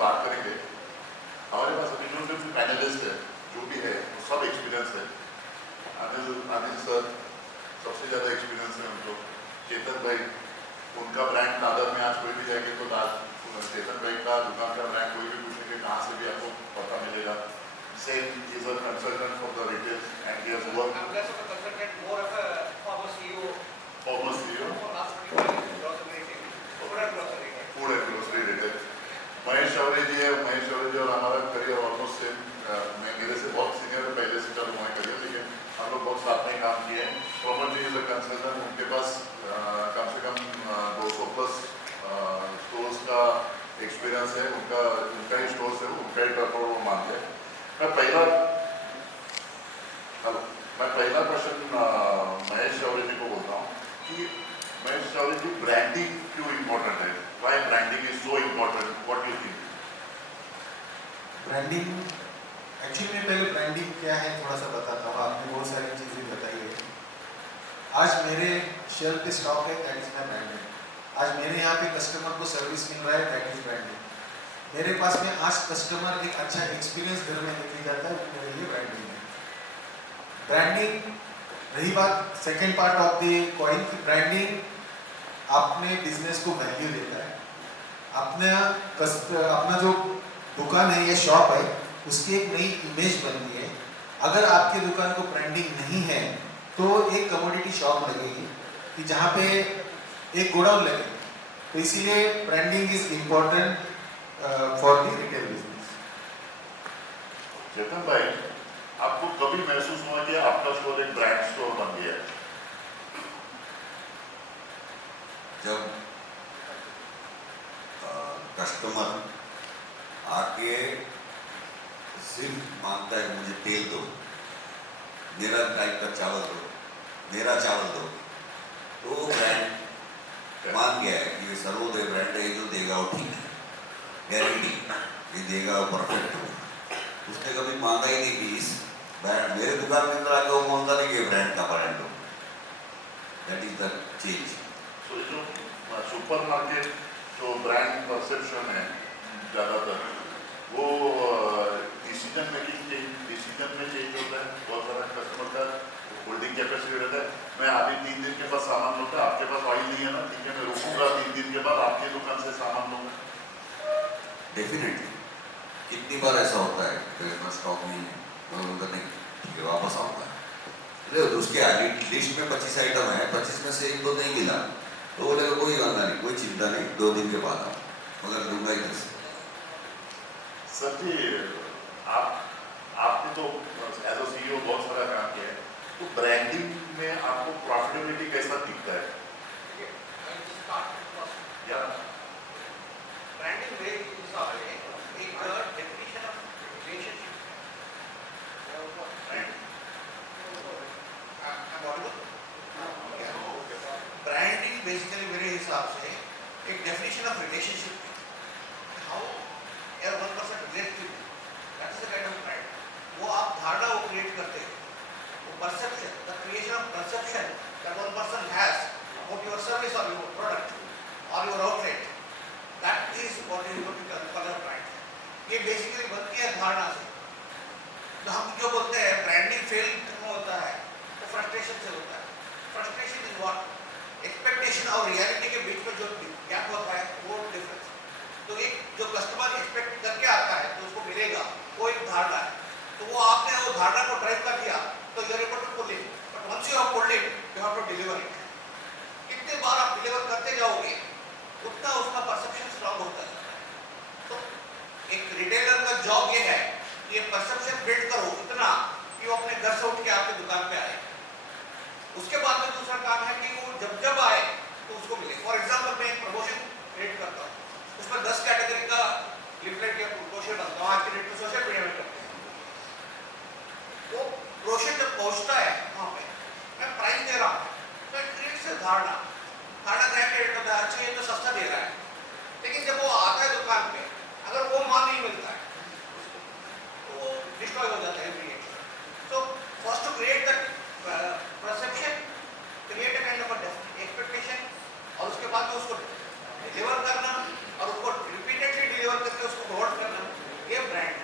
बात करेंगे। हमारे पास अभी जो भी पैनलिस्ट है, जो भी है, वो सब एक्सपीरियंस है। अनिल सर सबसे ज़्यादा एक्सपीरियंस है उनको। चेतन भाई, उनका ब्रांड दादर में आज कोई भी जाएंगे तो चेतन भाई का दुकान का ब्रांड कोई भी पूछेंगे कहाँ से भी आपको पता मिलेगा। Same is a consultant for the retail and he has worked. I'm less of a consultant, more of a former CEO. Former CEO. For last 25 years, grocery retail. Food and grocery retail. Food and grocery retail. Mahesh Chaudhary ji है। महेश चौधरी जी और हमारा career almost same. मैं मेरे से बहुत senior है, पहले से चालू हुआ करियर, लेकिन हम लोग बहुत साथ में काम किए हैं। Pramod ji is a consultant, उनके पास कम से कम 200 प्लस स्टोर्स का एक्सपीरियंस है। उनका ही स्टोर्स है, उनका ही टर्नओवर वो मानते हैं। मैं पहला क्वेश्चन महेश चौधरी जी को बोलता हूँ कि महेश चौधरी जी, ब्रांडिंग क्यों इम्पोर्टेंट है? Why branding is so important? What do you think? Branding, actually मैं पहले ब्रांडिंग क्या है थोड़ा सा बताता हूँ। आपने बहुत सारी चीज़ें बताई है। आज मेरे शेल्फ पे स्टॉक है, दैट इज माय ब्रांडिंग। आज मेरे यहाँ पे कस्टमर को सर्विस मिल रहा है, दैट इज ब्रांडिंग। मेरे पास में आज कस्टमर एक अच्छा एक्सपीरियंस घर में लेके जाता है, वो मेरे लिए ब्रांडिंग है। ब्रांडिंग रही बात second part of the coin की, ब्रांडिंग अपने बिजनेस को वैल्यू देता है। अपना जो दुकान है या शॉप है, उसकी एक नई इमेज बनती है। अगर आपके दुकान को ब्रांडिंग नहीं है तो एक कमोडिटी शॉप लगेगी कि जहाँ पे एक गोडाउन लगेगा। तो इसीलिए branding is important for the retail business. Chetan bhai, आपको कभी महसूस हुआ कि आपका स्टोर एक ब्रांड स्टोर बन गया है? जब कस्टमर आके सिर्फ मांगता है मुझे तेल दो, मेरा टाइप का चावल दो, मेरा चावल दो, तो वो ब्रांड मान गया है कि ये सर्वोदय ब्रांड है, जो देगा वो ठीक है, गारंटी ये देगा वो परफेक्ट हो। उसने कभी मांगा ही नहीं कि इस ब्रांड मेरे दुकान के अंदर आके वो मांगता नहीं कि ब्रांड का ब्रांड हो। That is the change. तो जो सुपर मार्केट जो ब्रांड परसेप्शन है ज़्यादातर, वो डिसीजन में चेंज होता है। बहुत सारा कस्टमर का होल्डिंग कैपेसिटी रहता है। मैं अभी 3 दिन के बाद सामान लूँगा, आपके पास ऑयल नहीं है ना, ठीक है, मैं रुकूंगा 3 दिन के बाद आपके दुकान से सामान लूँगा। डेफिनेटली कितनी बार ऐसा होता है कि इतना स्टॉक नहीं है, मैं बोलूँगा नहीं ठीक है वापस आऊँगा। उसके आगे लिस्ट में 25 आइटम है, 25 में से 1-2 नहीं मिला तो बोलेगा कोई वादा नहीं, कोई चिंता नहीं, 2 दिन के बाद आओ, मगर दूंगा इधर से। सर जी, आपने तो एज अ CEO बहुत सारा काम किया है, तो ब्रांडिंग में आपको प्रॉफिटेबिलिटी कैसा दिखता है? या Branding way is a definition of relationship. Right? I'm audible? Branding basically मेरे हिसाब से एक definition of relationship, however one person relate to, that is the kind of brand. वो आप धारणा वो क्रिएट करते हैं, वो perception, the creation of perception that one person has about your service और योर प्रोडक्ट और your outlet, that is what is called brand. ये बेसिकली बनती है धारणा से। तो हम जो बोलते हैं ब्रांडिंग फेल क्यों होता है, तो फ्रस्ट्रेशन से होता है। फ्रस्ट्रेशन इज व्हाट एक्सपेक्टेशन और रियलिटी के बीच में जो गैप होता है, वो डिफरेंस। तो एक जो कस्टमर एक्सपेक्ट करके आता है तो उसको मिलेगा, वो एक धारणा है। तो वो आपने वो धारणा को ड्राइव कर दिया तो you are able to pull it, but once you have pulled it you have to deliver it. कितने बार आप डिलीवर करते जाओगे उतना उसका परसेप्शन स्ट्रांग होता है। तो एक रिटेलर का जॉब ये है कि ये परसेप्शन बिल्ड करो इतना कि वो अपने घर से उठ के आपकी दुकान पे आए। उसके बाद में दूसरा काम है कि वो जब आए तो उसको मिले। फॉर एग्जांपल मैं एक प्रमोशन क्रिएट करता हूँ, उसमें 10 कैटेगरी का लिफलेट या ब्रोशर डालता हूँ, आज के डेट में सोशल मीडिया में करते हैं। वो ब्रोशर जब पहुँचता है वहाँ पे, मैं प्राइस दे रहा हूँ, तो क्रिएट से धारणा क्रिएट होता है, अच्छा ये तो सस्ता दे रहा है। लेकिन जब वो आता है दुकान पे, अगर वो माल नहीं मिलता है तो वो डिस्ट्रॉय हो जाता है। So first to create that perception, create a kind of expectation, और उसके बाद में उसको डिलीवर करना और उसको रिपीटेडली डिलीवर डिलीवर करके उसको फॉरवर्ड करना, ये ब्रांड।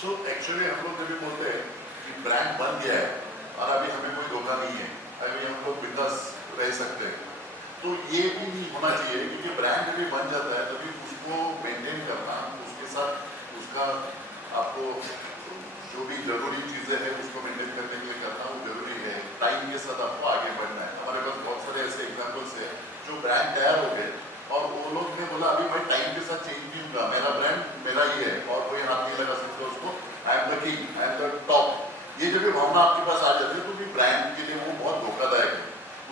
सो एक्चुअली हम लोग जब भी बोलते हैं कि ब्रांड बन गया है और अभी हमें कोई धोखा नहीं है, अभी हम लोग बिंदास रह सकते हैं, तो ये भी नहीं होना चाहिए, क्योंकि ब्रांड भी बन जाता है तभी उसको मेंटेन करना, उसके साथ उसका आपको जो भी जरूरी चीज़ें हैं उसको मेंटेन करने के लिए करना वो जरूरी है। टाइम के साथ आपको आगे बढ़ना है। हमारे पास बहुत सारे ऐसे एग्जाम्पल्स हैं जो ब्रांड तैयार हो गए और वो लोग ने बोला अभी मैं टाइम के साथ चेंज नहीं होगा, मेरा ब्रांड मेरा ही है और कोई हाथ नहीं लगा सकता उसको, I am the king, I am the top. ये जब भी भावना आपके पास आ जाती है तो भी ब्रांड के लिए वो बहुत धोखादायक है।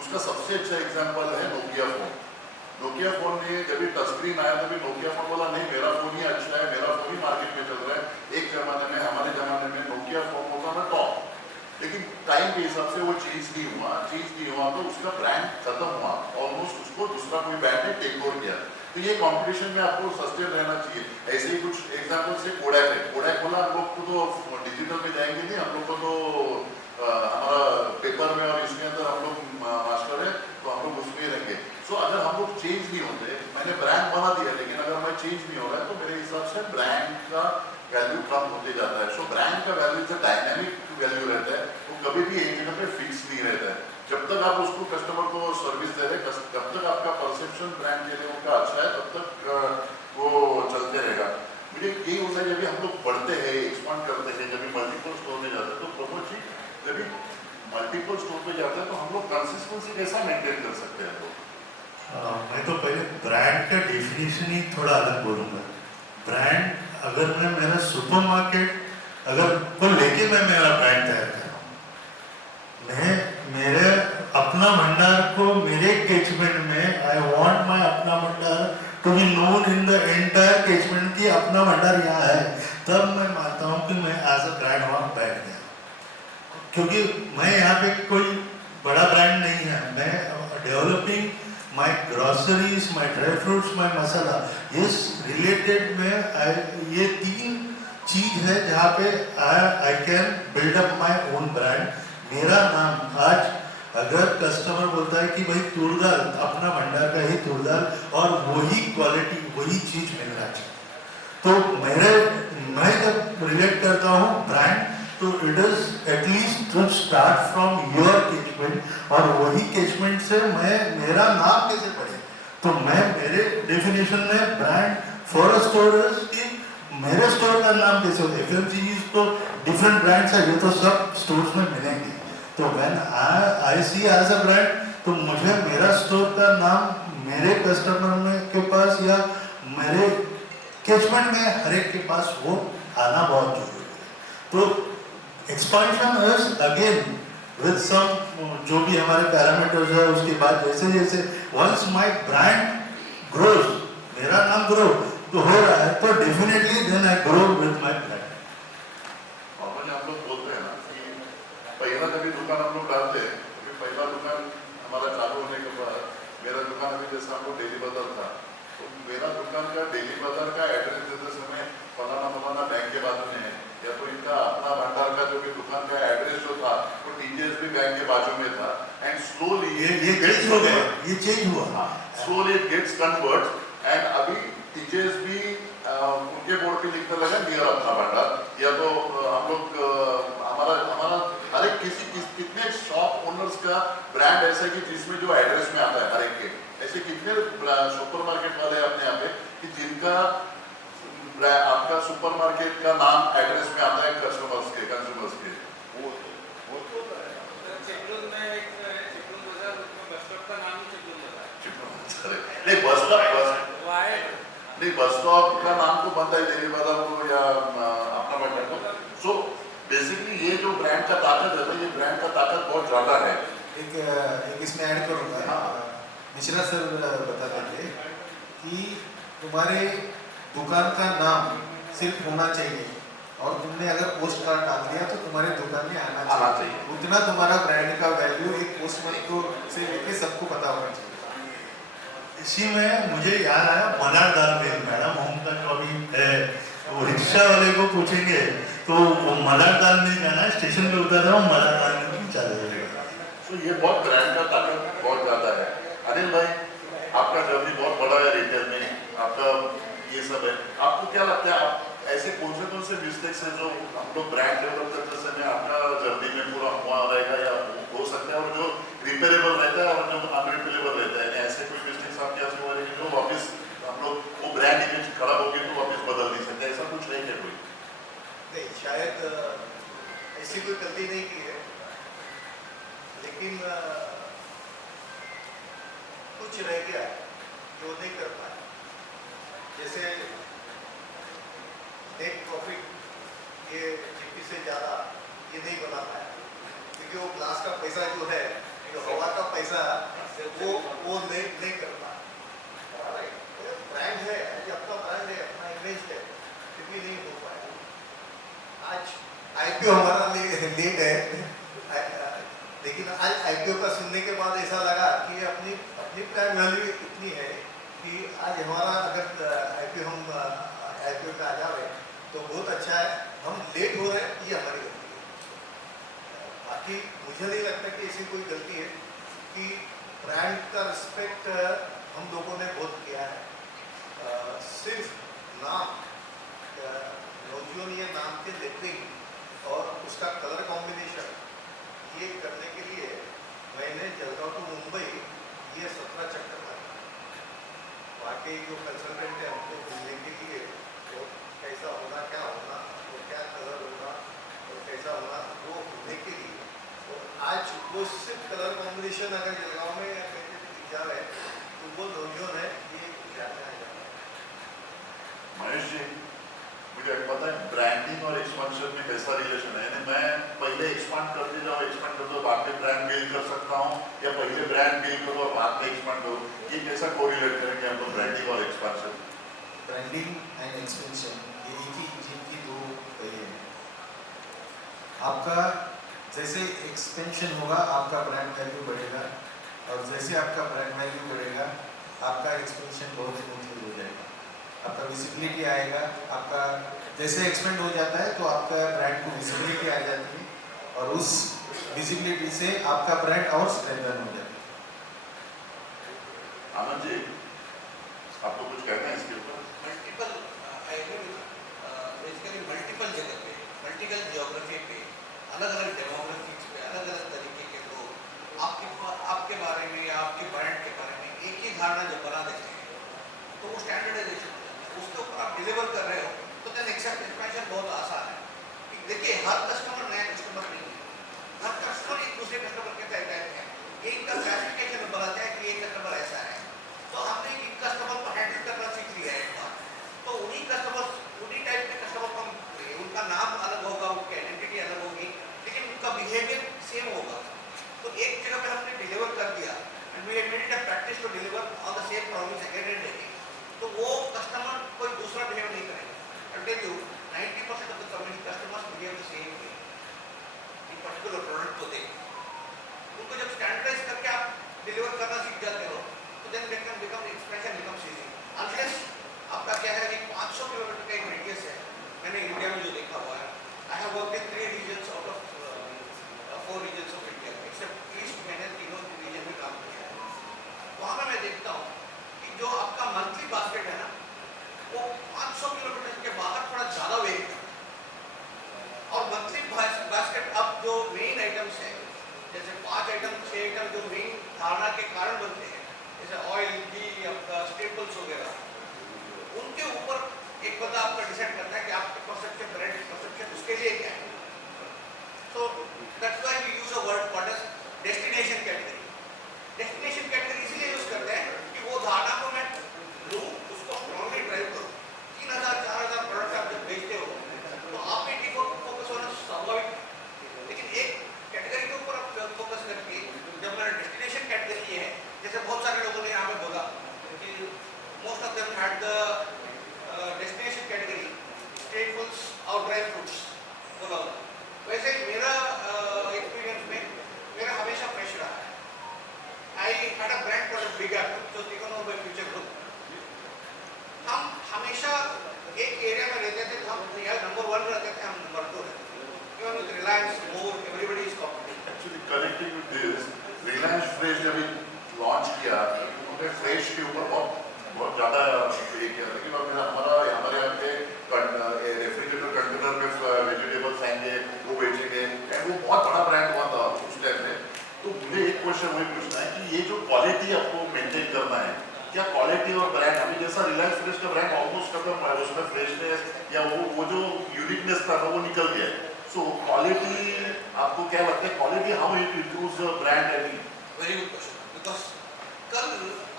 उसका सबसे अच्छा एग्जाम्पल है नोकिया फोन। नोकिया फोन ने जब भी टच स्क्रीन आया तभी नोकिया फोन बोला नहीं मेरा फोन ही अच्छा है, मेरा फोन ही मार्केट में चल रहा है। एक जमाने में हमारे जमाने में नोकिया फोन होता था टॉप, लेकिन टाइम के हिसाब से वो चेंज नहीं हुआ तो उसका ब्रांड खत्म हुआ, ऑलमोस्ट उसको दूसरा कोई ब्रांड ने टेक ओवर किया। तो ये कंपटीशन में आपको सस्टेन रहना चाहिए। ऐसे ही कुछ एग्जाम्पल से कोडैक है, कोडैक बोला हम लोग को तो डिजिटल में जाएंगे नहीं, हम लोग को तो हमारा पेपर में और इसके अंदर हम लोग मास्टर है तो हम लोग उसमें ही रहेंगे। सो अगर हम लोग चेंज नहीं होते, मैंने ब्रांड बना दिया लेकिन अगर मैं चेंज नहीं हो रहा है तो मेरे हिसाब से ब्रांड का वैल्यू कम होते जाता है। सो ब्रांड का वैल्यू जो डायनामिक वैल्यू रहता है वो कभी भी एक जगह पे फिक्स नहीं रहता है। जब तक आप उसको कस्टमर को सर्विस दे रहे, जब तक आपका परसेप्शन ब्रांड के लिए उनका अच्छा है तब तक वो चलते रहेगा। मुझे यही होता है जब भी हम लोग बढ़ते हैं, एक्सपांड करते हैं, जब भी मल्टीपल स्टोर में जाते हैं तो प्रमोद जी जब भी मल्टीपल स्टोर पे जाते हैं तो हम लोग कंसिस्टेंसी कैसा मेंटेन कर सकते हैं? मैं तो पहले ब्रांड का डेफिनेशन ही थोड़ा अलग बोलूँगा। ब्रांड अगर मैं मेरा सुपरमार्केट अगर को लेके मैं मेरा ब्रांड तैयार कर रहा हूँ, मैं मेरे अपना भंडार को मेरे कैचमेंट में आई वांट माय अपना भंडार to be known in the entire catchment की अपना भंडार यहाँ है, तब मैं मानता हूँ कि मैं एज अ ब्रांड वहाँ बैठ गया। क्योंकि मैं यहाँ पे कोई बड़ा ब्रांड नहीं है, मैं developing my groceries, my dry fruits, my masala, इस रिलेटेड में ये तीन चीज है जहाँ पे I can build up my own brand. मेरा नाम आज अगर कस्टमर बोलता है कि भाई तूर दाल अपना भंडार का ही तूर दाल और वही क्वालिटी वही चीज मिलना चाहिए, तो मैं जब रिलेट करता हूँ ब्रांड तो it is at least to start from your catchment और वही कैचमेंट से मैं मेरा नाम कैसे पड़े। तो मैं मेरे डेफिनेशन में ब्रांड फॉर अ स्टोर कि मेरे स्टोर का नाम कैसे होता है। FMCG तो डिफरेंट ब्रांड्स है, ये तो सब स्टोर्स में मिलेंगे। तो when I see as a brand तो मुझे मेरा स्टोर का नाम मेरे कस्टमर में के पास या मेरे कैचमेंट में हर एक के पास वो आना बहुत जरूरी है। तो expansion is again with some जो भी हमारे पैरामीटर्स है उसके बाद जैसे जैसे वंस माय ब्रांड ग्रोज, मेरा नाम ग्रो तो हो रहा है तो definitely then I grow with my brand. हम लोग बोलते हैं ना कि पहला जब भी दुकान हम लोग डालते हैं तो पहला दुकान हमारा चालू होने के बाद मेरा दुकान अभी जैसा हम लोग डेली बाजार था तो मेरा दुकान का डेली बाजार का एड्रेस देते समय फलाना बैंक के बाजू में है, या तो इनका अपना भंडार का जो भी दुकान का एड्रेस जो था वो TJS भी बैंक के बाजू में था। एंड स्लोली ये चेंज हो गया, ये चेंज हुआ, slowly it gets convert and अभी TJS भी उनके बोर्ड पे लिखने लगा नियर अपना भंडार। या तो हम लोग हमारा हर एक कितने शॉप ओनर्स का ब्रांड ऐसा है कि जिसमें जो एड्रेस में आता है हर एक के, ऐसे कितने सुपरमार्केट वाले अपने यहाँ पे कि जिनका आपका सुपरमार्केट का नाम एड्रेस में आता है कंज्यूमर्स के वो तो चिपळूण में एक चिपळूण बाजार में बस स्टॉप का नाम ही चिपळूण बाजार। नहीं बस स्टॉप का नाम तो बनता है डेली बाजार को या अपना भंडार को। सो बेसिकली ये जो ब्रांड का ताकत है, ये ब्रांड का ताकत बहुत ज्यादा है। एक इसमें ऐड करूँगा, मिश्रा सर बताते थे कि तुम्हारे दुकान का नाम सिर्फ होना चाहिए और तुमने अगर पोस्ट कार्ड डाल दिया तो तुम्हारे दुकान में आना चाहिए। उतना तुम्हारा ब्रांड का वैल्यू एक पोस्टमैन को से लेके सबको पता होना चाहिए। इसी में मुझे याद आया मलार दाल मिल, मैडम होम का जो अभी है वो रिक्शा वाले को पूछेंगे तो वो मलार दाल मिल जाना स्टेशन पे उतर रहा हूँ मलार दाल मिल चले जाएगा। तो ये बहुत ब्रांड का ताकत बहुत ज्यादा है। अनिल भाई आपका जर्नी बहुत बड़ा है रिटेल में, आपका ये सब है। आपको क्या लगता है, आप ऐसे कौन से मिस्टेक्स हैं जो हम लोग ब्रांड डेवलप करते समय आपका जर्नी में पूरा हुआ रहेगा या हो सकता है, और जो रिपेयरेबल रहता है और जो अनरिपेयरेबल रहता है, यानी ऐसे कोई मिस्टेक्स आपके यहाँ से हो रहे हैं जो वापस हम लोग वो ब्रांड इमेज खराब होगी तो वापस बदल नहीं सकते, ऐसा कुछ है क्या कोई? नहीं, शायद ऐसी कोई गलती नहीं की है, लेकिन कुछ रह गया जो नहीं कर पाए। जैसे नेट प्रॉफिट ये जीपी से ज़्यादा ये नहीं बना पाया, क्योंकि वो ग्लास का पैसा जो है, जो हवा का पैसा वो नहीं कर पाया। ब्रांड है, ये अपना ब्रांड है, अपना इमेज है, फिर भी नहीं हो पाया। आज आईपीओ हमारा लेट है, लेकिन आज आईपीओ का सुनने के बाद ऐसा लगा कि अपनी ब्रांड वैल्यू इतनी है कि आज हमारा अगर आईपीओ पे आ जाए तो बहुत अच्छा है। हम लेट हो रहे हैं, ये हमारी गलती है। बाकी मुझे नहीं लगता कि ऐसी कोई गलती है कि ब्रांड का रिस्पेक्ट हम लोगों ने बहुत किया है। सिर्फ नाम नौजियों ये नाम के लेटरिंग और उसका कलर कॉम्बिनेशन ये करने के लिए मैंने जलगांव टू मुंबई ये 17 चक्कर मारा। बाकी जो कंसल्टेंट है हमको मिलने के लिए तो कैसा होना, क्या होना और क्या कलर होना और कैसा होना वो होने के लिए, और आज वो सिर्फ कलर कॉम्बिनेशन अगर जलगांव में या कहीं दिख जा रहे हैं तो वो नौजियों है ये ध्यान में आ जाता है। महेश जी, मुझे पता है ब्रांडिंग और एक्सपेंशन में कैसा रिलेशन है, यानी मैं पहले एक्सपांड करते जाऊँ बाद में ब्रांड बिल्ड कर सकता हूँ, या पहले ब्रांड बिल्ड करो और बाद में एक्सपांड करो, ये कैसा कोरिलेट करेंगे हम लोग ब्रांडिंग और एक्सपेंशन? ब्रांडिंग एंड एक्सपेंशन ये एक ही इंजन की दो पहिए हैं। आपका जैसे एक्सपेंशन होगा आपका ब्रांड वैल्यू बढ़ेगा, और जैसे आपका ब्रांड वैल्यू बढ़ेगा आपका एक्सपेंशन बहुत स्मूथली हो जाएगा, आपका विजिबिलिटी आएगा। आपका जैसे एक्सपेंड हो जाता है तो आपका ब्रांड को विजिबिलिटी आ जाती है, और उस विजिबिलिटी से आपका ब्रांड और स्ट्रेंथन हो जाता है। आनंद जी, आपको कुछ कहना है इसके ऊपर? बेसिकली मल्टीपल जगह पे, मल्टीपल जियोग्राफी पे, अलग अलग डेमोग्राफिक्स पे, अलग अलग तरीके के लोग आपके बारे में या आपके ब्रांड के बारे में एक ही धारणा जब बना देते हैं तो वो स्टैंडर्डाइजेशन हो जाता है। उसके ऊपर आप डिलीवर कर रहे हो तो देन एक्सपेंशन बहुत आसान है। देखिए, हर कस्टमर नया कस्टमर नहीं है, हर कस्टमर एक दूसरे कस्टमर के टाइप है। एक का क्लासिफिकेशन बनाते हैं कि एक कस्टमर ऐसा है, तो हमने एक कस्टमर को हैंडल करना सीख लिया है एक बार, तो उन्हीं कस्टमर, उन्हीं टाइप के कस्टमर को हम, उनका नाम अलग होगा, उनकी आइडेंटिटी अलग होगी, लेकिन उनका बिहेवियर सेम होगा। तो एक जगह पे हमने डिलीवर कर दिया and we made it a practice to deliver on the same promise again and again, तो वो कस्टमर कोई दूसरा बिहेव नहीं करेगा। I tell you 90% of the customers behave the same way in particular product को देख। उनको जब स्टैंडर्डाइज करके आप डिलीवर करना सीख जाते हो तो then they can become expression becomes easy. Unless आपका क्या है कि 500 किलोमीटर का एक रेडियस है, मैंने इंडिया में जो देखा हुआ है, I have worked in 3 regions out of 4 regions of India, except east मैंने तीनों रीजन में काम किया है। वहाँ पर मैं देखता हूँ कि जो आपका मंथली बास्केट है ना, वो 500 किलोमीटर के बाहर थोड़ा ज़्यादा वेरी करता है, और मंथली बास्केट अब जो मेन आइटम्स हैं, जैसे 5 आइटम 6 आइटम जो मेन धारणा के कारण बनते हैं, जैसे ऑयल, घी, आपका स्टेपल्स वगैरह, उनके ऊपर एक बंदा आपका डिसाइड करता है कि आपके परसेप्शन, ब्रांड परसेप्शन उसके लिए क्या है। So that's why we use a word called as destination category. Destination category इसलिए यूज करते हैं कि वो धारणा को मैं लूँ, उसको स्ट्रॉन्गली ड्राइव करूँ। 3000-4000 प्रोडक्ट आप जब बेचते हो तो आप पे फोकस होना स्वाभाविक है, लेकिन एक कैटेगरी के ऊपर आप फोकस करके, जब मेरा डेस्टिनेशन कैटेगरी ये है, जैसे बहुत सारे लोगों ने यहाँ पे बोला कि most of them had the destination category staples और ड्राई फ्रूट्स बोला होगा। वैसे मेरा एक्सपीरियंस में मेरा हमेशा फ्रेश रहा है। I had a brand product Big Apple जो taken over by Future Group. हम हमेशा एक एरिया में रहते थे, हम या नंबर 1 रहते थे, हम नंबर 2 रहते थे। Even with Reliance, more, everybody is competitive. Actually connecting with this, Reliance fresh जब लॉन्च किया उन्होंने फ्रेश के ऊपर बहुत ज़्यादा ये किया, लेकिन अब हमारा क्वालिटी और ब्रांड, अभी जैसा रिलायंस फ्रेश का ब्रांड ऑलमोस्ट खत्म हुआ है, उसमें फ्रेशनेस या वो जो यूनिकनेस था वो निकल गया है. सो क्वालिटी, आपको क्या लगता है quality, how you choose brand any? Very good question. Because कल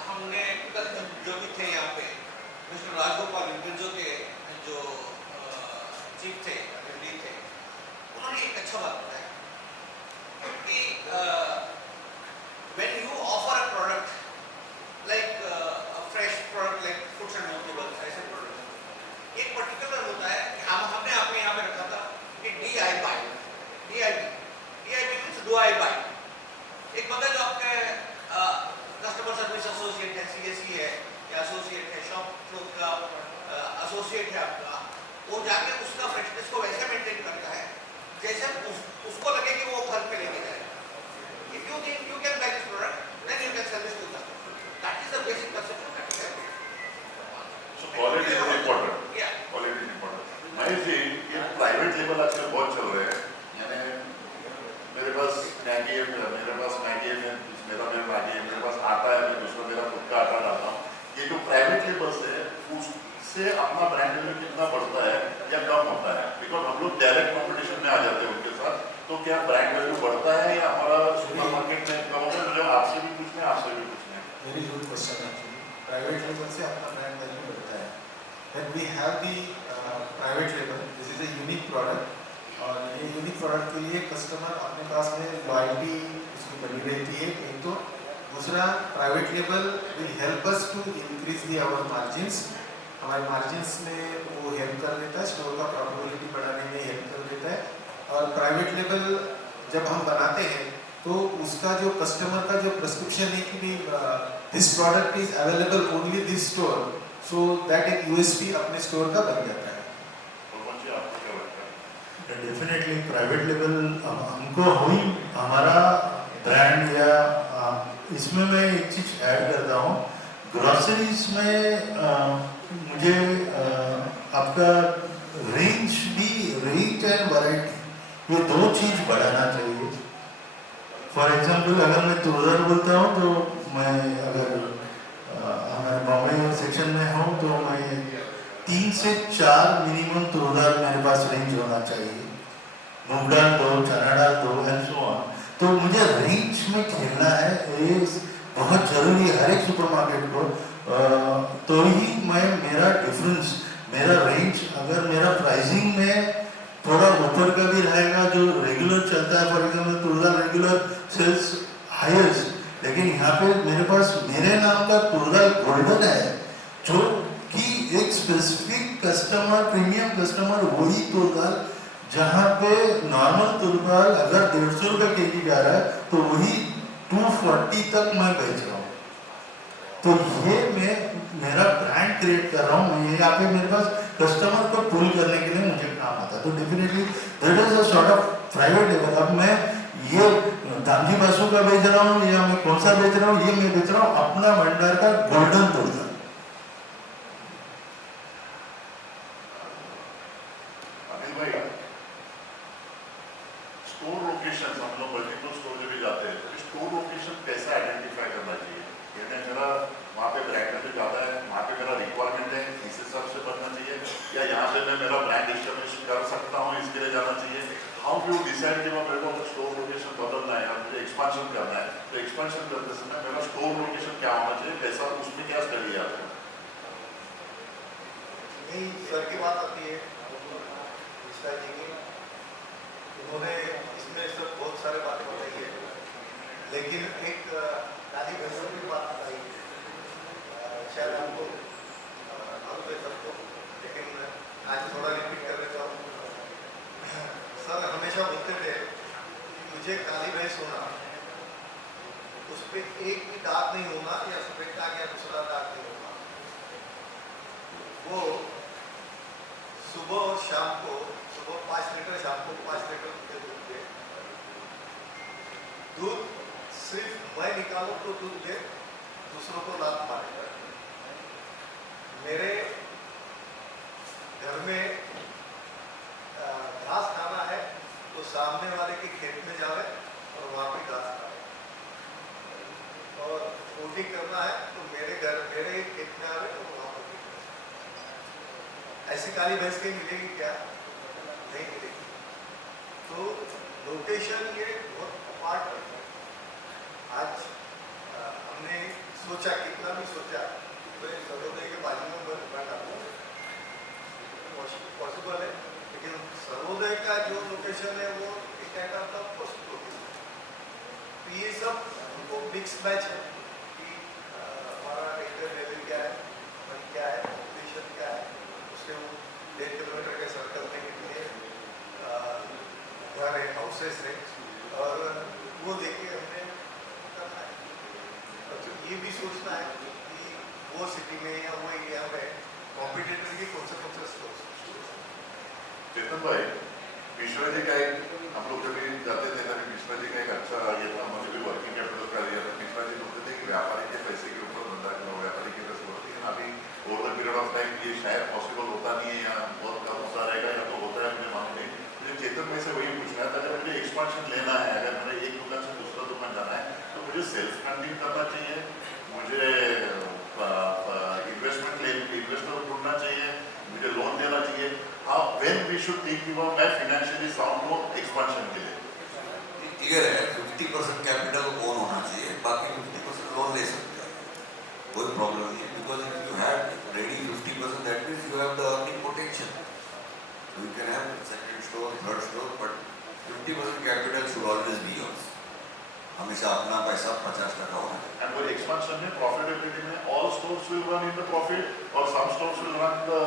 हमने कल जो भी थे यहाँ पे मिस्टर राजगोपाल इंद्रजो के जो चीफ थे, लीड थे, उन्होंने एक अच्छा बात बताया कि when you offer a product like a fresh product like fruits and vegetables, ऐसे प्रोडक्ट एक पर्टिकुलर होता है कि हमने आपने यहाँ पे रखा था कि DIY means do I buy. एक बंदा जो आपके कस्टमर सर्विस एसोसिएट है, CSE है या एसोसिएट है, शॉप फ्लोर का एसोसिएट है आपका, वो जाके उसका फ्रेशनेस को वैसे मेंटेन करता है जैसे उसको लगे कि वो घर पे लेके जाए. If you think you can buy this product, then you can sell this to customers. That is the basic perception that we have. So quality is important. Yeah. Quality important. Mahesh ji, ये प्राइवेट लेबल आजकल बहुत चल रहे हैं. यानी मेरे पास Maggi है, मेरे पास मैगी है, मेरे पास आटा है, मैं दूसरा मेरा खुद का आटा डालता हूँ. ये जो प्राइवेट लेबल्स है उससे अपना ब्रांड वैल्यू कितना बढ़ता है या कम होता है? बिकॉज हम लोग डायरेक्ट कॉम्पिटिशन में आ जाते हैं उनके साथ, तो क्या ब्रांड वैल्यू बढ़ता है या हमारा सुपर मार्केट में कम होता है? मुझे आपसे भी पूछना है, आपसे भी पूछना है. वेरी गुड क्वेश्चन है. प्राइवेट लेबल से अपना ब्रांड वैल्यू बढ़ता है. When we have the private label, this is a unique product, और ये यूनिक प्रोडक्ट के लिए कस्टमर अपने पास में लॉयल्टी उसकी बनी रहती है. एक तो दूसरा, private label will help us to increase the our margins. हमारे मार्जिन्स में वो हेल्प कर देता है, स्टोर का प्रॉफिटेबिलिटी बढ़ाने में हेल्प कर देता है. और प्राइवेट लेबल जब हम बनाते हैं तो उसका जो कस्टमर का जो प्रिस्क्रिप्शन है कि this product is available only this store, so that एक USP अपने स्टोर का बन जाता है. आपको क्या लगता है? डेफिनेटली प्राइवेट लेबल हमको हुई हमारा ब्रांड या इसमें मैं एक चीज़ ऐड करता हूँ. ग्रोसरीज में मुझे आपका रेंज एंड वैरायटी, ये दो चीज़ बढ़ाना चाहिए. फॉर एग्जांपल अगर मैं तुरदार बोलता हूँ तो मैं अगर हमारे बॉम्बे सेक्शन में हूँ तो मैं 3 से 4 मिनिमम तुरदार मेरे पास रेंज होना चाहिए. मूंग दाल दो, चना दाल दो एंड सो ऑन. तो मुझे रेंज में खेलना है, ये बहुत ज़रूरी है हर एक सुपरमार्केट को. तो ही मैं मेरा डिफरेंस, मेरा रेंज, अगर मेरा प्राइसिंग में थोड़ा ऊपर का भी रहेगा जो रेगुलर चलता है. फॉर एग्जाम्पल तुरदार रेगुलर सेल्स हाईएस्ट, लेकिन यहाँ पे मेरे पास मेरे नाम का तुरदार गोल्डन है, जो कि एक स्पेसिफिक कस्टमर, प्रीमियम कस्टमर वही तुरदार, जहाँ पे नॉर्मल तुरदार अगर 150 रुपये केजी जा रहा है तो वही 240 तक मैं बेच रहा हूँ. तो ये मैं मेरा ब्रांड क्रिएट कर रहा हूँ. ये यहाँ पे मेरे पास कस्टमर को पुल करने के लिए मुझे काम आता है. तो definitely that is a sort of private label. अब मैं ये दामजी बासु का बेच रहा हूँ या मैं कौन सा बेच रहा हूँ, ये मैं बेच रहा हूँ अपना भंडार का गोल्डन तुरदार. अनिल भाई, स्टोर लोकेशन, हम लोग मल्टीपल स्टोर जब भी जाते हैं तो स्टोर लोकेशन कैसे आइडेंटिफाई करना चाहिए? यानी मेरा वहाँ पे ब्रांड में ज़्यादा है, वहाँ पे मेरा रिक्वायरमेंट है, इस हिसाब से बनना चाहिए, या यहाँ पे मैं मेरा ब्रांड एस्टेब्लिश कर सकता हूँ, इसके लिए जाना चाहिए? हाउ डू डिसाइड कि मैं मेरे को स्टोर लोकेशन बदलना है या मुझे एक्सपांशन करना है, तो एक्सपांशन करते समय मेरा स्टोर लोकेशन क्या होना चाहिए, कैसा, उसमें क्या स्टडी है आपको? यही सर की बात आती है जी की. उन्होंने इसमें सब बहुत सारे बातें बताई है, लेकिन एक दादी भैंसों की बात बताई है, शायद आपको मालूम है सबको, लेकिन आज थोड़ा रिपीट कर देता हूँ. सर हमेशा बोलते थे मुझे काली भैंस होना, उस पर एक भी दाग नहीं होना, या सफेद दाग या दूसरा दाग नहीं होना. वो सुबह और शाम को, सुबह 5 लीटर, शाम को 5 लीटर के दूध दे. दूध सिर्फ मैं निकालूं तो दूध दे, दूसरों को लात मारेगा. मेरे घर में घास खाना है तो सामने वाले के खेत में जावे और वहाँ पे घास खाए, और रोटी करना है तो मेरे घर, मेरे ऐसी काली भैंस कहीं मिलेगी क्या? नहीं मिलेगी। तो लोकेशन ये बहुत अपार्ट है। आज हमने सोचा, कितना भी सोचा, तो ये सर्वोदय के बाजू में बना डालूं, पॉसिबल है, लेकिन सर्वोदय का जो लोकेशन है वो एक टाइप का फर्स्ट लोकेशन। तो ये सब हमको मिक्स मैच है कि हमारा रेंटर लेवल क्या है, मन क्या है, पॉपुलेशन क्या है, उसके 1.5 किलोमीटर के सर्कल में कितने घर है, हाउसेस है, और वो देख के हमने करना है। और ये भी सोचना है कि वो सिटी में या वो एरिया में कॉम्पिटिटर की कौन से स्टोर्स। चेतन भाई, मिश्रा जी का एक, हम लोग जब भी जाते थे ना, मिश्रा जी का एक अच्छा ये था, मुझे भी वर्किंग कैपिटल का दिया था। मिश्रा जी बोलते थे कि व्यापारी के पैसे के ऊपर धंधा करो, व्यापारी के पैसे होते हैं। अभी over the period of time ये शायद पॉसिबल होता नहीं है, या बहुत कम होता रहेगा, या तो होता है, मुझे मालूम नहीं। मुझे चेतन में से वही पूछना था, अगर मुझे एक्सपांशन लेना है, अगर मैंने एक दुकान से दूसरा दुकान जाना है, तो मुझे सेल्फ फंडिंग करना चाहिए, मुझे इन्वेस्टर ढूंढना चाहिए, मुझे लोन देना चाहिए। हाँ, व्हेन वी शुड थिंक कि वो मैं फाइनेंशियली साउंड हूँ एक्सपांशन के लिए। क्लियर है, 50% कैपिटल ओन होना चाहिए, बाकी 50% लोन ले सकते हैं, कोई प्रॉब्लम नहीं है। Because if you have ready 50%, that means you have the earning potential, you can have second store, third store, but 50% capital should always be yours. हमेशा अपना पैसा 50% होना चाहिए। And for expansion में profitability में all stores will run in the profit और some stores will run the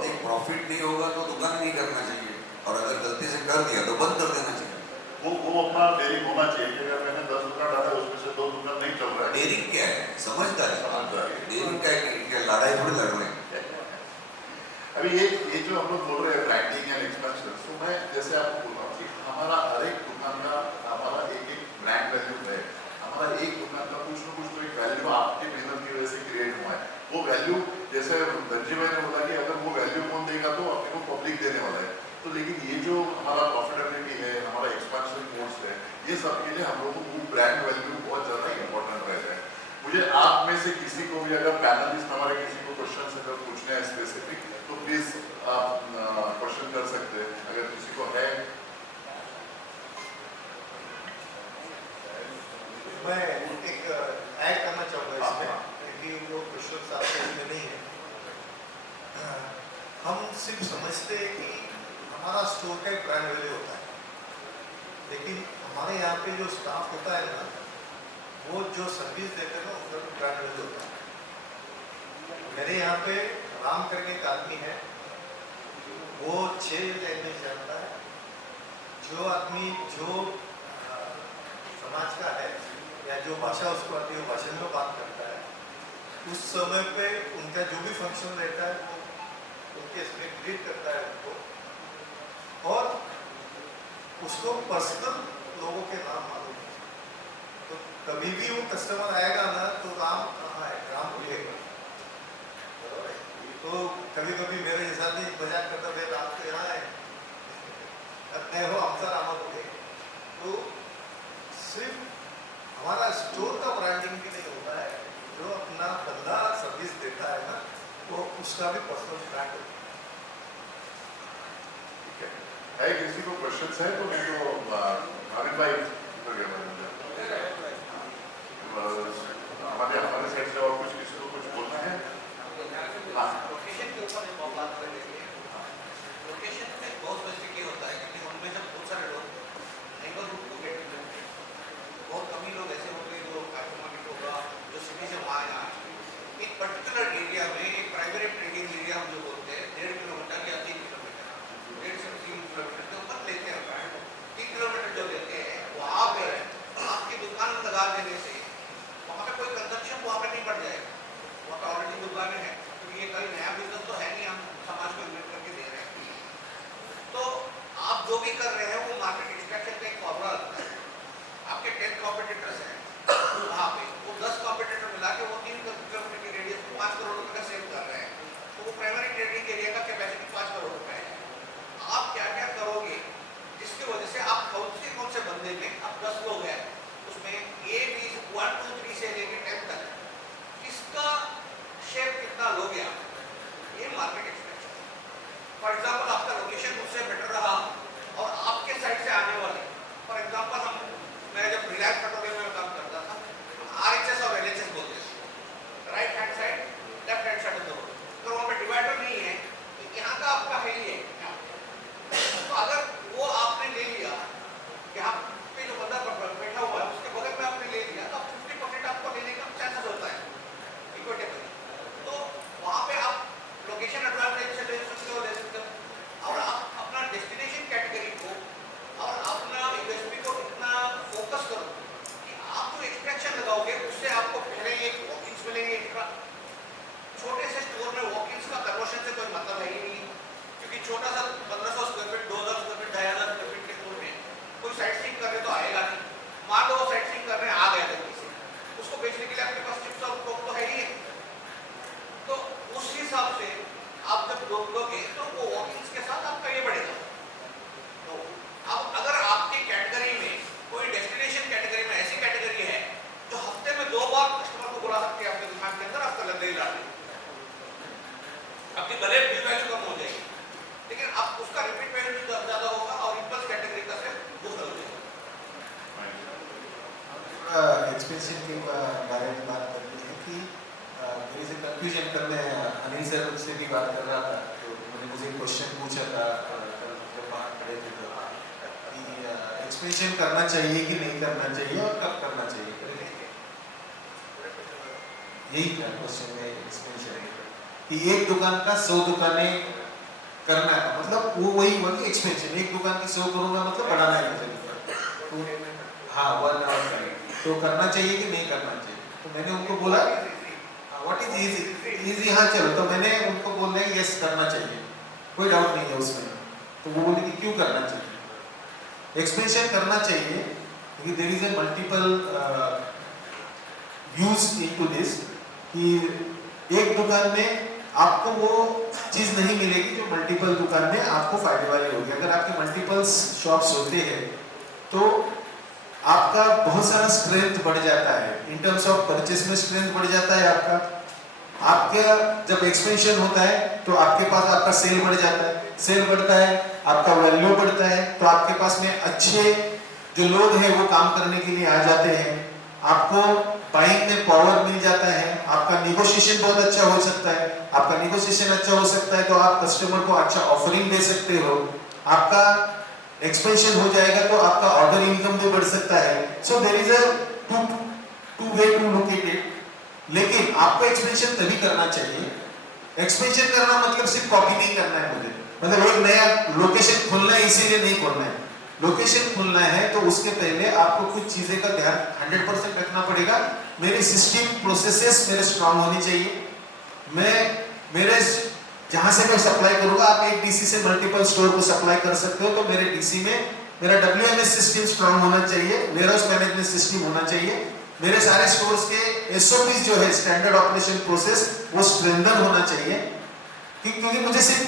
नहीं, profit नहीं होगा तो दुकान नहीं करना चाहिए, और अगर गलती से कर दिया तो बंद कर देना चाहिए। वो अपना डेयरिंग होना चाहिए कि अगर मैंने 10 दुकान डाला उसमें से 2 दुकान नहीं चल रहा है। डेयरिंग क्या है, समझदारी। समझदारी। डेयरिंग क्या है, क्या लड़ाई थोड़ी लड़ रहे हैं। अभी ये जो हम लोग बोल रहे हैं ब्रांडिंग एंड एक्सपेंशन, तो मैं जैसे आपको बोल रहा हूँ कि हमारा हर एक दुकान का हमारा एक ब्रांड वैल्यू है। हमारा एक दुकान का कुछ ना कुछ तो एक वैल्यू आपकी मेहनत की वजह से क्रिएट हुआ है। वो वैल्यू, जैसे धनजी भाई ने बोला कि अगर वो वैल्यू कौन देगा तो अपने को पब्लिक देने वाला है। तो लेकिन ये जो हमारा प्रॉफिटेबिलिटी है, हमारा एक्सपेंशन कोर्स है, ये सब के लिए हम लोगों को वो ब्रांड वैल्यू बहुत ज़्यादा इंपॉर्टेंट रहता है। मुझे आप में से किसी को भी, अगर पैनलिस्ट हमारे किसी को क्वेश्चन अगर पूछने हैं स्पेसिफिक, तो प्लीज आप क्वेश्चन कर सकते हैं अगर किसी को है। मैं एक ऐड करना चाहूँगा इसमें, क्योंकि वो क्वेश्चन आपके इसमें नहीं है। हम सिर्फ समझते हैं कि हमारा स्टोर का एक ब्रांड वैल्यू होता है, लेकिन हमारे यहाँ पे जो स्टाफ होता है ना, वो जो सर्विस देते हैं ना, उसका भी ब्रांड वैल्यू होता है। मेरे यहाँ पे राम करके एक आदमी है, वो 6 लैंग्वेज जानता है। जो आदमी जो समाज का है या जो भाषा उसको आती है, वो भाषा में बात करता है। उस समय पे उनका जो भी फंक्शन रहता है वो उनके इसमें ग्रीट करता है उनको, और उसको पर्सनल लोगों के नाम मालूम है। तो कभी भी वो कस्टमर आएगा ना, तो राम कहाँ है, राम बोलेगा। तो कभी कभी मेरे हिसाब से मजाक करता है, राम तो यहाँ है, नहीं हो आमचा रामा बोले। तो सिर्फ हमारा स्टोर का ब्रांडिंग भी नहीं होता है, जो अपना बंदा सर्विस देता है ना, वो उसका भी पर्सनल ब्रांड होता है। किसी को क्वेश्चंस है तो मैं तो भाविक भाई हमारे साइड से और कुछ किसी को कुछ बोलना है? लोकेशन के ऊपर एक बात कर लेंगे। लोकेशन में बहुत स्पेसिफिक ये होता है, क्योंकि उनमें से बहुत सारे लोग नेबरहुड को गेट करते हैं। बहुत कम ही लोग ऐसे होंगे जो काफी मार्केट होगा, जो सिटी से वहाँ आए। एक पर्टिकुलर एरिया में एक प्राइवेट ट्रेडिंग एरिया हम जो बोलते हैं, 1.5 किलोमीटर या 3 किलोमीटर, 1.5 से 3 किलोमीटर के ऊपर लेते हैं ब्रांड। 3 किलोमीटर जो लेते हैं, वहाँ पे आपकी दुकान लगा देने से वहाँ पे कोई कंजप्शन वहाँ पे नहीं बढ़ जाएगा। वहाँ पे ऑलरेडी दुकानें हैं, तो ये कहीं नया छोटा सा 1500 square feet, 2000 square feet, 2500 square feet के फ्लोर में कोई साइट सीइंग करने तो आएगा नहीं। मान लो वो साइट सीइंग करने आ गया गलती से, उसको बेचने के लिए आपके पास चिप्स और कोक तो है ही है। तो उस हिसाब से आप जब दोगे तो वो वॉकिंग्स के साथ आपका ये बढ़ेगा। तो अब अगर आपकी कैटेगरी में कोई डेस्टिनेशन कैटेगरी में ऐसी कैटेगरी है जो हफ्ते में 2 बार कस्टमर को बुला सकते हैं अपने दुकान के अंदर, आपका लग्जरी ला दें, आपकी भले बिल वैल्यू कम हो जाएगी लेकिन आप उसका रिपीट वैल्यू ज्यादा होगा और इम्पल्स कैटेगरी का सेल बूस्ट हो जाएगा। एक्सपेंशन के बारे में बात करनी है कि मेरी से कंफ्यूजन कर मैं अनिल सर से भी बात कर रहा था, तो उन्होंने मुझे क्वेश्चन पूछा था जब बाहर खड़े थे तो कि एक्सपेंशन करना चाहिए कि नहीं करना चाहिए और कब करना चाहिए, यही क्या क्वेश्चन है एक्सपेंशन कि एक दुकान का 100 दुकानें करना है, मतलब वो वही हुआ कि एक्सपेंशन, एक दुकान की 100 करूंगा मतलब बढ़ाना है मुझे दुकान, तो हाँ 1 आवर तो करना चाहिए कि नहीं करना चाहिए। तो मैंने उनको बोला व्हाट इज इजी, हाँ चलो, तो मैंने उनको बोल दिया यस करना चाहिए, कोई डाउट नहीं है उसमें। तो वो बोले कि क्यों करना चाहिए। एक्सपेंशन करना चाहिए क्योंकि there is a multiple views into this कि एक दुकान में आपको वो चीज नहीं मिलेगी जो मल्टीपल दुकान में आपको फायदे वाली होगी। अगर आपके मल्टीपल शॉप्स होते हैं तो आपका बहुत सारा स्ट्रेंथ बढ़ जाता है, इन टर्म्स ऑफ परचेस में स्ट्रेंथ बढ़ जाता है आपका। जब एक्सपेंशन होता है तो आपके पास आपका सेल बढ़ जाता है, सेल बढ़ता है आपका वैल्यू बढ़ता है, तो आपके पास में अच्छे जो लोग हैं वो काम करने के लिए आ जाते हैं, आपको बाइंग में पावर मिल जाता है, आपका निगोशिएशन बहुत अच्छा हो सकता है। आपका निगोशिएशन अच्छा हो सकता है तो आप कस्टमर को अच्छा ऑफरिंग दे सकते हो, आपका एक्सपेंशन हो जाएगा तो आपका ऑर्डर इनकम भी बढ़ सकता है। So there is a two way to look at it. लेकिन आपको एक्सपेंशन तभी करना चाहिए, एक्सपेंशन करना मतलब सिर्फ कॉपी नहीं करना है मुझे, मतलब एक नया लोकेशन खोलना है इसीलिए नहीं खोलना है। लोकेशन खोलना है तो उसके पहले आपको कुछ चीजें का ध्यान 100% रखना पड़ेगा। मेरी सिस्टम प्रोसेसेस मेरे स्ट्रांग होनी चाहिए, मैं मेरे जहां से मैं सप्लाई करूंगा, आप एक डीसी से मल्टीपल स्टोर को सप्लाई कर सकते हो, तो मेरे डीसी में मेरा WMS सिस्टम स्ट्रांग होना चाहिए, वेयरहाउस मैनेजमेंट सिस्टम होना चाहिए, मेरे सारे स्टोर्स के SOPs जो है स्टैंडर्ड ऑपरेशन प्रोसेस वो स्ट्रेंथन होना चाहिए। क्योंकि मुझे सिर्फ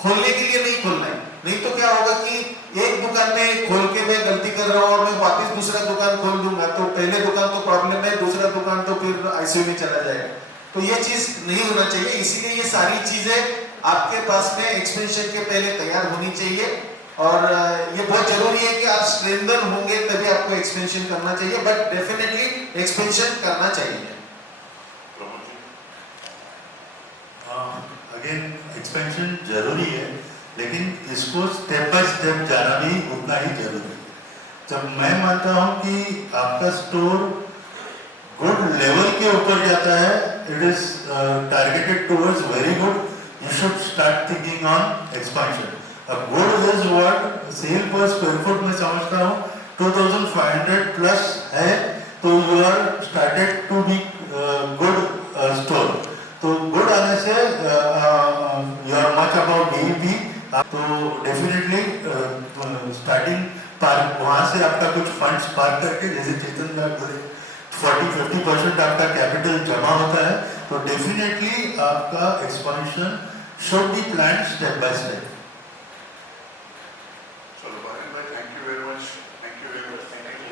खोलने के लिए नहीं खोलना है, नहीं तो क्या होगा कि एक दुकान में खोल के मैं गलती कर रहा हूं और मैं वापस दूसरा दुकान खोल दूंगा तो पहले दुकान तो प्रॉब्लम है, दूसरा दुकान तो फिर ICU में चला जाएगा। तो ये चीज नहीं होना चाहिए, इसीलिए ये सारी चीजें आपके पास में एक्सपेंशन के पहले तैयार होनी चाहिए। और ये बहुत जरूरी है कि आप स्ट्रेंथन होंगे तभी आपको एक्सपेंशन करना चाहिए, बट डेफिनेटली एक्सपेंशन करना चाहिए। अगेन एक्सपेंशन जरूरी है लेकिन इसको स्टेप बाय स्टेप जाना भी उतना ही जरूरी है। जब मैं मानता हूँ कि आपका स्टोर गुड लेवल के ऊपर जाता है, it is targeted towards very good, you should start thinking on expansion. अब good is what sale per square foot में समझता हूँ 2500 प्लस है तो you are started to be good store. तो गुड आने से you are much about DEP, तो डेफिनेटली स्टार्टिंग पार्क वहाँ से आपका कुछ फंड्स पार्क करके, जैसे चेतन का 40-50% आपका कैपिटल जमा होता है, तो डेफिनेटली आपका expansion should be planned step by step. चलो भाई